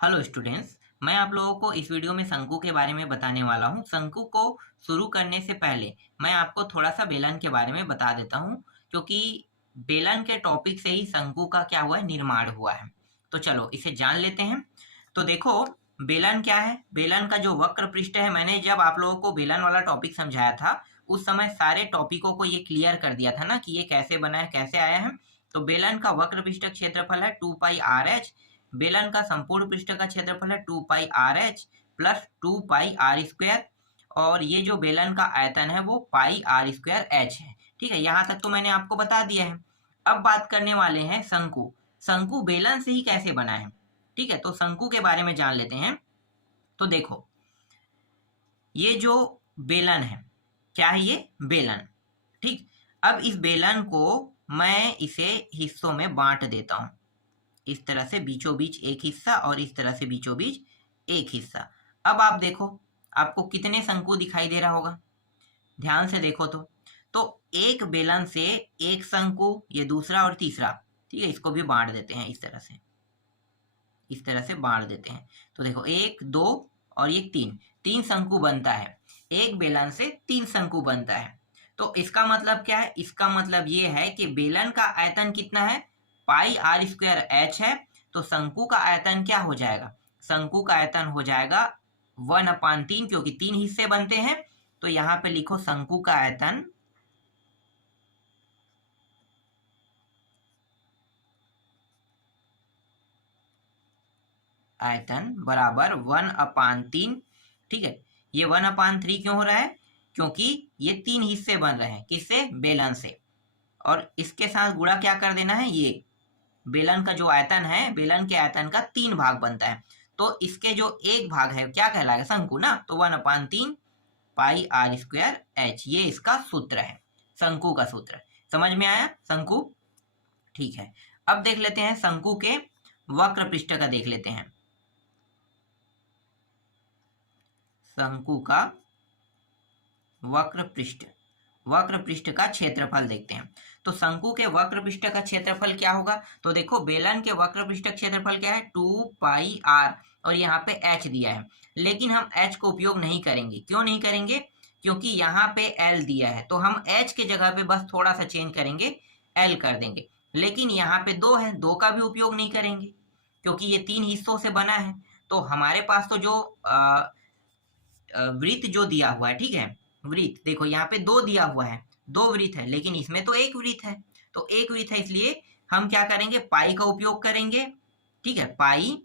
Hello students, मैं आप लोगों को इस वीडियो में शंकु के बारे में बताने वाला हूँ। शंकु को शुरू करने से पहले मैं आपको थोड़ा सा बेलन के बारे में बता देता हूँ, क्योंकि बेलन के टॉपिक से ही शंकु का क्या हुआ है, निर्माण हुआ है। तो चलो इसे जान लेते हैं। तो देखो, बेलन क्या है। बेलन का जो वक्र पृष्ठ है, मैंने जब आप लोगों को बेलन वाला टॉपिक समझाया था उस समय सारे टॉपिकों को ये क्लियर कर दिया था ना कि ये कैसे बना है, कैसे आया है। तो बेलन का वक्र पृष्ठ क्षेत्रफल है 2πr h। बेलन का संपूर्ण पृष्ठ का क्षेत्रफल है 2πr h प्लस 2πr²। और ये जो बेलन का आयतन है वो πr²h है। ठीक है, यहाँ तक तो मैंने आपको बता दिया है। अब बात करने वाले हैं शंकु। शंकु बेलन से ही कैसे बना है। ठीक है, तो शंकु के बारे में जान लेते हैं। तो देखो, ये जो बेलन है, क्या है ये बेलन। ठीक, अब इस बेलन को मैं इसे हिस्सों में बांट देता हूं। इस तरह से बीचों बीच एक हिस्सा और इस तरह से बीचों बीच एक हिस्सा। अब आप देखो, आपको कितने शंकु दिखाई दे रहा होगा, ध्यान से देखो तो एक बेलन से एक शंकु, ये दूसरा और तीसरा। ठीक है, इसको भी बांट देते हैं इस तरह से, इस तरह से बांट देते हैं। तो देखो, एक, दो और ये तीन, तीन शंकु बनता है। एक बेलन से तीन शंकु बनता है। तो इसका मतलब क्या है, इसका मतलब ये है कि बेलन का आयतन कितना है, πr²h है। तो शंकु का आयतन क्या हो जाएगा, शंकु का आयतन हो जाएगा 1/3, क्योंकि तीन हिस्से बनते हैं। तो यहाँ पे लिखो शंकु का आयतन बराबर 1/3। ठीक है, ये 1/3 क्यों हो रहा है, क्योंकि ये तीन हिस्से बन रहे हैं, किससे, बेलन से। और इसके साथ गुणा क्या कर देना है, ये बेलन का जो आयतन है, बेलन के आयतन का 3 भाग बनता है। तो इसके जो एक भाग है क्या कहलाएगा, शंकु ना। तो 1/3 πr²h, ये इसका सूत्र है, शंकु का सूत्र। समझ में आया शंकु। ठीक है, अब देख लेते हैं शंकु के वक्र पृष्ठ का, देख लेते हैं शंकु का वक्र पृष्ठ का क्षेत्रफल देखते हैं। तो शंकु के वक्र पृष्ठ का क्षेत्रफल क्या होगा। तो देखो, बेलन के वक्र पृष्ठ का क्षेत्रफल क्या है, 2πr, और यहाँ पे h दिया है। लेकिन हम h को उपयोग नहीं करेंगे। क्यों नहीं करेंगे, क्योंकि यहाँ पे l दिया है। तो हम h के जगह पे बस थोड़ा सा चेंज करेंगे, l कर देंगे। लेकिन यहाँ पे 2 है, 2 का भी उपयोग नहीं करेंगे, क्योंकि ये तीन हिस्सों से बना है। तो हमारे पास तो जो वृत्त जो दिया हुआ है, ठीक है, वृत्त देखो यहाँ पे 2 दिया हुआ है, 2 वृत्त है, लेकिन इसमें तो एक वृत्त है। तो एक वृत्त है, इसलिए हम क्या करेंगे, पाई का उपयोग करेंगे। ठीक है, पाई,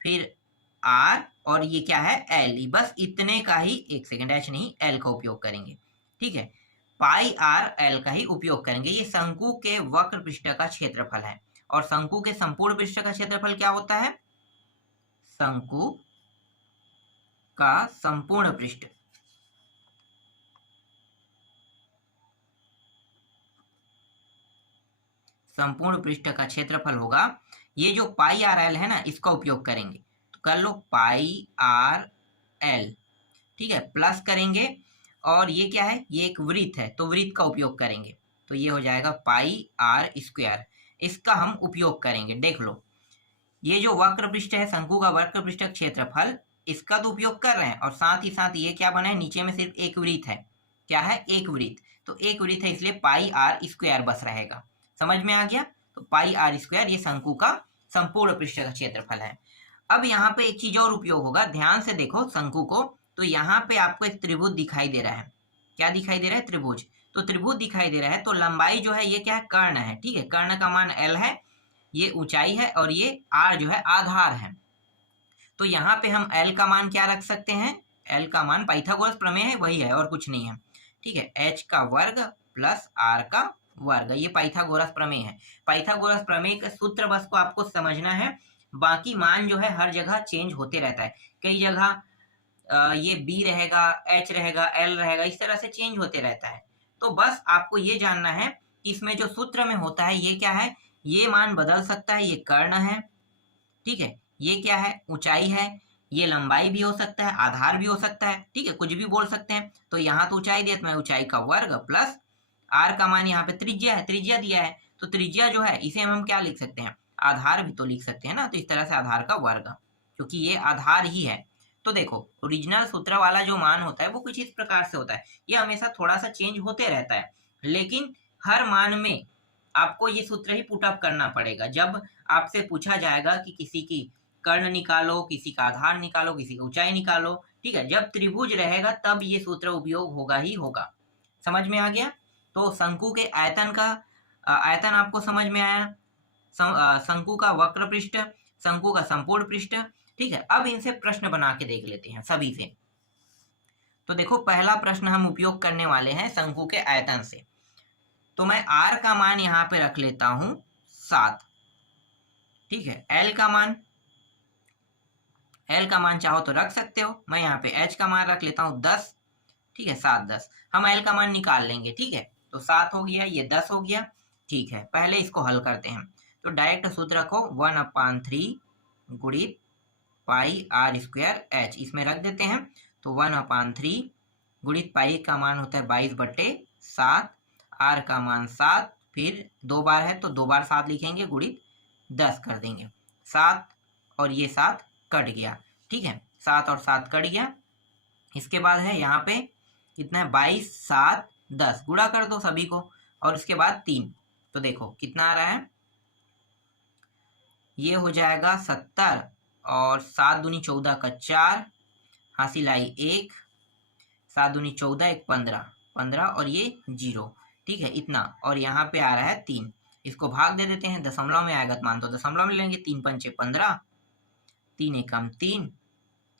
फिर r, और ये क्या है, l। बस इतने का ही, एक सेकेंड, h नहीं, l का उपयोग करेंगे। ठीक है, πr/l का ही उपयोग करेंगे। ये शंकु के वक्र पृष्ठ का क्षेत्रफल है। और शंकु के संपूर्ण पृष्ठ का क्षेत्रफल क्या होता है, शंकु का संपूर्ण पृष्ठ, संपूर्ण पृष्ठ का क्षेत्रफल होगा, ये जो πr/l है ना, इसका उपयोग करेंगे। तो कर लो πr/l। ठीक है, प्लस करेंगे, और ये क्या है, ये एक वृत्त है, तो वृत्त का उपयोग करेंगे। तो ये हो जाएगा πr², इसका हम उपयोग करेंगे। देख लो, ये जो वक्र पृष्ठ है, शंकु का वक्र पृष्ठ क्षेत्रफल, इसका तो उपयोग कर रहे हैं, और साथ ही साथ ये क्या बना है, नीचे में सिर्फ एक वृत्त है। क्या है, एक वृत्त। तो एक वृत्त है, इसलिए πr² बस रहेगा। समझ में आ गया। तो πr², ये शंकु का संपूर्ण पृष्ठ का क्षेत्रफल है। अब यहाँ पे एक चीज और उपयोग होगा, ध्यान से देखो शंकु को। तो यहाँ पे आपको एक त्रिभुज दिखाई दे रहा है। क्या दिखाई दे रहा है, त्रिभुज। तो त्रिभुज दिखाई दे रहा है, तो लंबाई जो है ये क्या है, कर्ण है। ठीक है, कर्ण का मान l है, ये ऊंचाई है, और ये r जो है आधार है। तो यहाँ पे हम l का मान क्या रख सकते हैं, l का मान पाइथागोरस प्रमेय है, वही है और कुछ नहीं है। ठीक है, h का वर्ग प्लस r का वर्ग, ये पाइथागोरस प्रमेय है। पाइथागोरस प्रमेय के सूत्र बस को आपको समझना है। बाकी मान जो है हर जगह चेंज होते रहता है। कई जगह ये b रहेगा, h रहेगा, l रहेगा, इस तरह से चेंज होते रहता है। तो बस आपको ये जानना है कि इसमें जो सूत्र में होता है ये क्या है, ये मान बदल सकता है, ये कर्ण है। ठीक है, ये क्या है, ऊंचाई है। ये लंबाई भी हो सकता है, आधार भी हो सकता है। ठीक है, कुछ भी बोल सकते हैं। तो यहाँ तो ऊंचाई दिया, तो मैं ऊंचाई का वर्ग प्लस r का मान, यहाँ पे त्रिज्या है, त्रिज्या दिया है। तो त्रिज्या जो है इसे हम क्या लिख सकते हैं, आधार भी तो लिख सकते हैं ना। तो इस तरह से आधार का वर्ग। क्योंकि ये आधार ही है। तो देखो ओरिजिनल सूत्र वाला जो मान होता है वो कुछ इस प्रकार से होता है, ये हमेशा थोड़ा सा चेंज होते रहता है, लेकिन हर मान में आपको ये सूत्र ही पुट अप करना पड़ेगा। जब आपसे पूछा जाएगा कि किसी की कर्ण निकालो, किसी का आधार निकालो, किसी की ऊंचाई निकालो, ठीक है, जब त्रिभुज रहेगा तब ये सूत्र उपयोग होगा ही होगा। समझ में आ गया? तो शंकु के आयतन का आयतन आपको समझ में आया, शंकु का वक्र पृष्ठ, शंकु का संपूर्ण पृष्ठ, ठीक है। अब इनसे प्रश्न बना के देख लेते हैं सभी से। तो देखो पहला प्रश्न हम उपयोग करने वाले हैं शंकु के आयतन से। तो मैं r का मान यहाँ पे रख लेता हूं 7, ठीक है। l का मान चाहो तो रख सकते हो, मैं यहाँ पे h का मान रख लेता हूँ 10, ठीक है। 7 10 हम l का मान निकाल लेंगे, ठीक है। तो 7 हो गया, ये 10 हो गया, ठीक है। पहले इसको हल करते हैं। तो डायरेक्ट सूत्र रखो 1/3 गुणित पाई आर स्क्वायर एच, इसमें रख देते हैं। तो 1/3 गुणित पाई का मान होता है 22/7, आर का मान 7, फिर 2 बार है तो 2 बार 7 लिखेंगे, गुणित 10 कर देंगे। 7 और ये 7 कट गया, ठीक है। 7 और 7 कट गया। इसके बाद है यहाँ पे कितना है 22 7 10, गुणा कर दो सभी को, और उसके बाद 3। तो देखो कितना आ रहा है, ये हो जाएगा 70, और 7 दूनी 14 का 4, हासिल आई 1, 7 दूनी 14 1 15 15, और ये 0, ठीक है, इतना। और यहाँ पे आ रहा है 3, इसको भाग दे देते हैं, दशमलव में आएगा मान तो दशमलव में लेंगे। 3 पंचे 15, 3 एकम 3,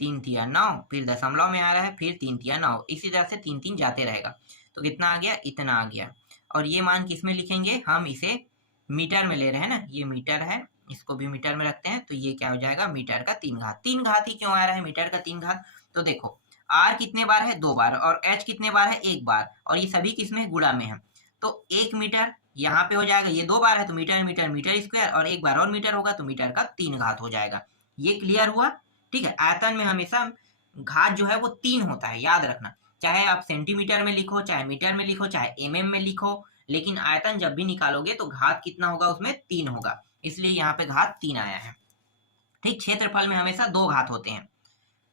3 तिया 9, फिर दशमलव में आ रहा है, फिर 3 तिया 9, इसी तरह से 3 3 जाते रहेगा। तो कितना आ गया, इतना आ गया। और ये मान किस में लिखेंगे, हम इसे मीटर में ले रहे हैं ना, ये मीटर है, इसको भी मीटर में रखते हैं। तो ये क्या हो जाएगा, मीटर का 3 घात। 3 घात ही क्यों आ रहा है मीटर का 3 घात, तो देखो r कितने बार है, 2 बार, और h कितने बार है, 1 बार, और ये सभी किसमें, गुणा में है। तो 1 मीटर यहाँ पे हो जाएगा, ये 2 बार है तो मीटर मीटर मीटर स्क्वायर, और 1 बार और मीटर होगा तो मीटर का 3 घात हो जाएगा। ये क्लियर हुआ, ठीक है। आयतन में हमेशा घात जो है वो 3 होता है, याद रखना। चाहे आप सेंटीमीटर में लिखो, चाहे मीटर में लिखो, चाहे mm में लिखो, लेकिन आयतन जब भी निकालोगे तो घात कितना होगा, उसमें 3 होगा, इसलिए यहाँ पे घात 3 आया है, ठीक। क्षेत्रफल में हमेशा 2 घात होते हैं,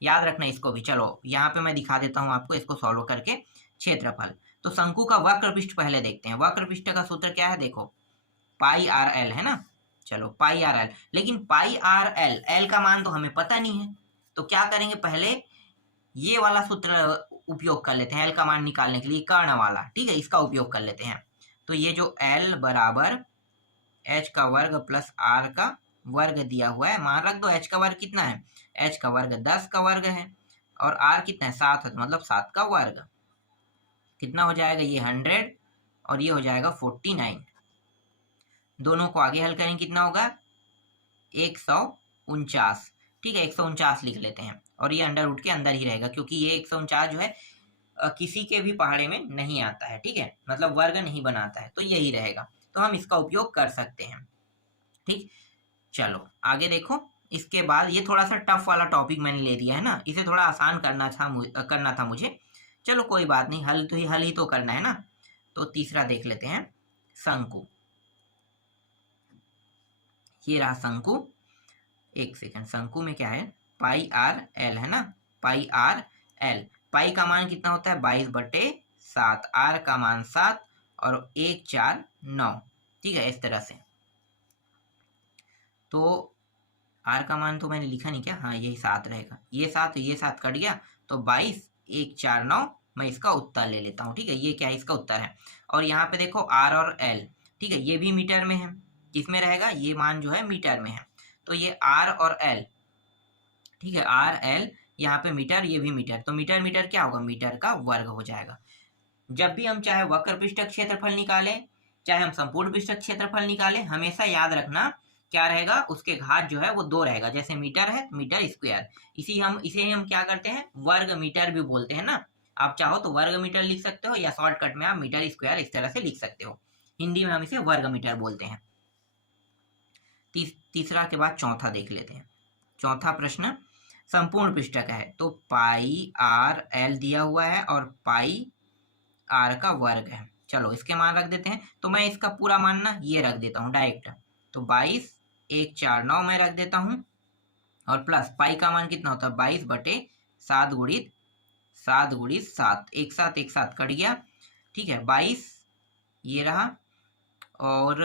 याद रखना इसको भी। चलो यहाँ पे मैं दिखा देता हूँ आपको इसको सॉल्व करके। क्षेत्रफल, तो शंकु का वक्र पृष्ठ पहले देखते हैं। वक्र पृष्ठ का सूत्र क्या है, देखो पाई आर एल है ना। चलो पाई आर एल, लेकिन पाई आर एल, एल का मान तो हमें पता नहीं है, तो क्या करेंगे, पहले ये वाला सूत्र उपयोग कर लेते हैं एल का मान निकालने के लिए, कर्ण वाला, ठीक है, इसका उपयोग कर लेते हैं। तो ये जो एल बराबर एच का वर्ग प्लस आर का वर्ग दिया हुआ है, मान रख दो। एच का वर्ग कितना है, एच का वर्ग 10 का वर्ग है, और आर कितना है 7 है, मतलब 7 का वर्ग। कितना हो जाएगा, ये 100, और ये हो जाएगा 49। दोनों को आगे हल करेंगे, कितना होगा 149, ठीक है। 149 लिख लेते हैं, और ये अंडर रूट के अंदर ही रहेगा, क्योंकि ये 149 जो है किसी के भी पहाड़े में नहीं आता है, ठीक है, मतलब वर्ग नहीं बनाता है, तो यही रहेगा। तो हम इसका उपयोग कर सकते हैं, ठीक। चलो आगे देखो। इसके बाद ये थोड़ा सा टफ वाला टॉपिक मैंने ले लिया है ना, इसे थोड़ा आसान करना था मुझे। चलो कोई बात नहीं, हल ही तो करना है ना। तो तीसरा देख लेते हैं, शंकु। ये रहा शंकु, एक सेकंड, शंकु में क्या है, पाई आर एल है ना, पाई आर एल। पाई का मान कितना होता है 22/7, आर का मान 7, और 1 4 9, ठीक है, इस तरह से। तो आर का मान तो मैंने लिखा नहीं क्या, हाँ यही 7 रहेगा, ये 7 ये 7 कट गया, तो 22 1 4 9, मैं इसका उत्तर ले लेता हूँ, ठीक है। ये क्या है, इसका उत्तर है। और यहाँ पे देखो आर और एल, ठीक है, ये भी मीटर में है, किसमें रहेगा, ये मान जो है मीटर में है। तो ये आर और एल, ठीक है, आर एल यहाँ पे मीटर, ये भी मीटर, तो मीटर मीटर क्या होगा, मीटर का वर्ग हो जाएगा। जब भी हम चाहे वक्र पृष्ठ क्षेत्रफल निकालें, चाहे हम संपूर्ण पृष्ठ क्षेत्रफल निकालें, हमेशा याद रखना क्या रहेगा, उसके घात जो है वो 2 रहेगा। जैसे मीटर है, मीटर स्क्वायर, इसे हम क्या करते हैं, वर्ग मीटर भी बोलते हैं ना। आप चाहो तो वर्ग मीटर लिख सकते हो, या शॉर्टकट में आप मीटर स्क्वायर इस तरह से लिख सकते हो। हिंदी में हम इसे वर्ग मीटर बोलते हैं। तीसरा के बाद चौथा देख लेते हैं। चौथा प्रश्न संपूर्ण पृष्ठ का है। तो पाई आर एल दिया हुआ है, और पाई आर का वर्ग है। चलो इसके मान रख देते हैं। तो मैं इसका पूरा मान ना ये रख देता हूँ डायरेक्ट। तो 22 1 4 9 मैं रख देता हूँ, और प्लस पाई का मान कितना होता है 22/7 गुणित 7 एक साथ कट गया, ठीक है 22 ये रहा, और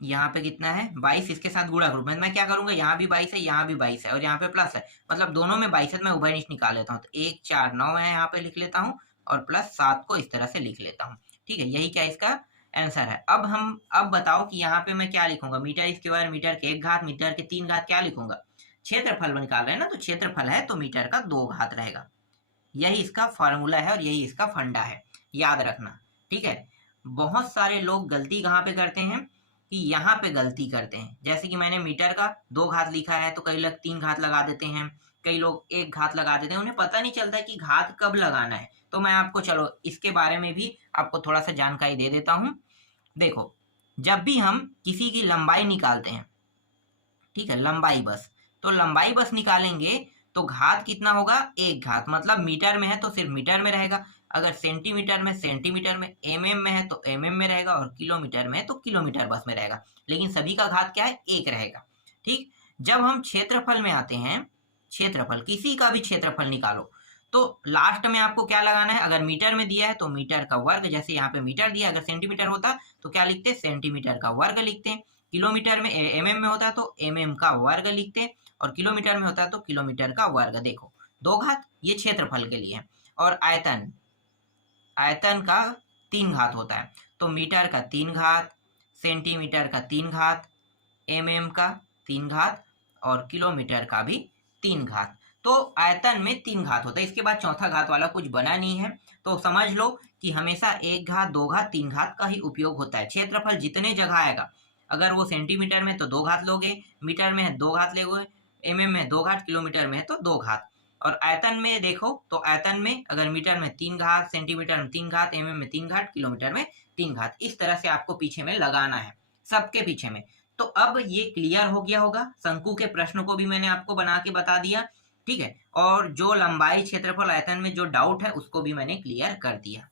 यहाँ पे कितना है 22, इसके साथ गुणा ग्रुप में मैं क्या करूंगा, यहाँ भी 22 है, यहाँ भी 22 है और यहाँ पे प्लस है, मतलब दोनों में 22 है, तो मैं उभयनिष्ठ निकाल लेता हूँ। तो 1 4 9 है, यहाँ पे लिख लेता हूँ और प्लस 7 को इस तरह से लिख लेता हूँ। ठीक है, यही क्या इसका आंसर है। अब बताओ कि यहाँ पे मैं क्या लिखूंगा, मीटर स्क्वायर, मीटर के 1 घात, मीटर के 3 घात, क्या लिखूंगा। क्षेत्रफल निकाल रहे हैं ना, तो क्षेत्रफल है तो मीटर का 2 घात रहेगा। यही इसका फॉर्मूला है और यही इसका फंडा है, याद रखना। ठीक है, बहुत सारे लोग गलती कहाँ पे करते हैं कि यहाँ पे गलती करते हैं। जैसे कि मैंने मीटर का 2 घात लिखा है तो कई लोग 3 घात लगा देते हैं, कई लोग 1 घात लगा देते हैं, उन्हें पता नहीं चलता कि घात कब लगाना है। तो मैं आपको चलो इसके बारे में भी आपको थोड़ा सा जानकारी दे देता हूँ। देखो, जब भी हम किसी की लंबाई निकालते हैं, ठीक है लंबाई बस, तो लंबाई बस निकालेंगे तो घात कितना होगा 1 घात, मतलब मीटर में है तो सिर्फ मीटर में रहेगा, अगर सेंटीमीटर में सेंटीमीटर में, एमएम में है तो एमएम में रहेगा, और किलोमीटर में है तो किलोमीटर बस में रहेगा, लेकिन सभी का घात क्या है 1 रहेगा। ठीक, जब हम क्षेत्रफल में आते हैं, क्षेत्रफल किसी का भी क्षेत्रफल निकालो तो लास्ट में आपको क्या लगाना है, अगर मीटर में दिया है तो मीटर का वर्ग, जैसे यहाँ पे मीटर दिया, अगर सेंटीमीटर होता तो क्या लिखते, सेंटीमीटर का वर्ग लिखते हैं, किलोमीटर में एमएम में होता है तो एमएम का वर्ग लिखते हैं, और किलोमीटर में होता है तो किलोमीटर का वर्ग। देखो 2 घात ये क्षेत्रफल के लिए है, और आयतन, आयतन का 3 घात होता है, तो मीटर का 3 घात, सेंटीमीटर का 3 घात, एमएम का 3 घात, और किलोमीटर का भी 3 घात। तो आयतन में 3 घात होता है, इसके बाद चौथा घात वाला कुछ बना नहीं है। तो समझ लो कि हमेशा 1 घात 2 घात 3 घात का ही उपयोग होता है। क्षेत्रफल जितने जगह आएगा, अगर वो सेंटीमीटर में तो 2 घात लोगे, मीटर में है 2 घात लोगे, एमएम में 2 घात, किलोमीटर में है तो 2 घात। और आयतन में देखो तो आयतन में अगर मीटर में 3 घात, सेंटीमीटर में 3 घात, एमएम में 3 घात, किलोमीटर में 3 घात, इस तरह से आपको पीछे में लगाना है, सबके पीछे में। तो अब ये क्लियर हो गया होगा, शंकु के प्रश्न को भी मैंने आपको बना के बता दिया। ठीक है, और जो लंबाई क्षेत्रफल आयतन में जो डाउट है उसको भी मैंने क्लियर कर दिया।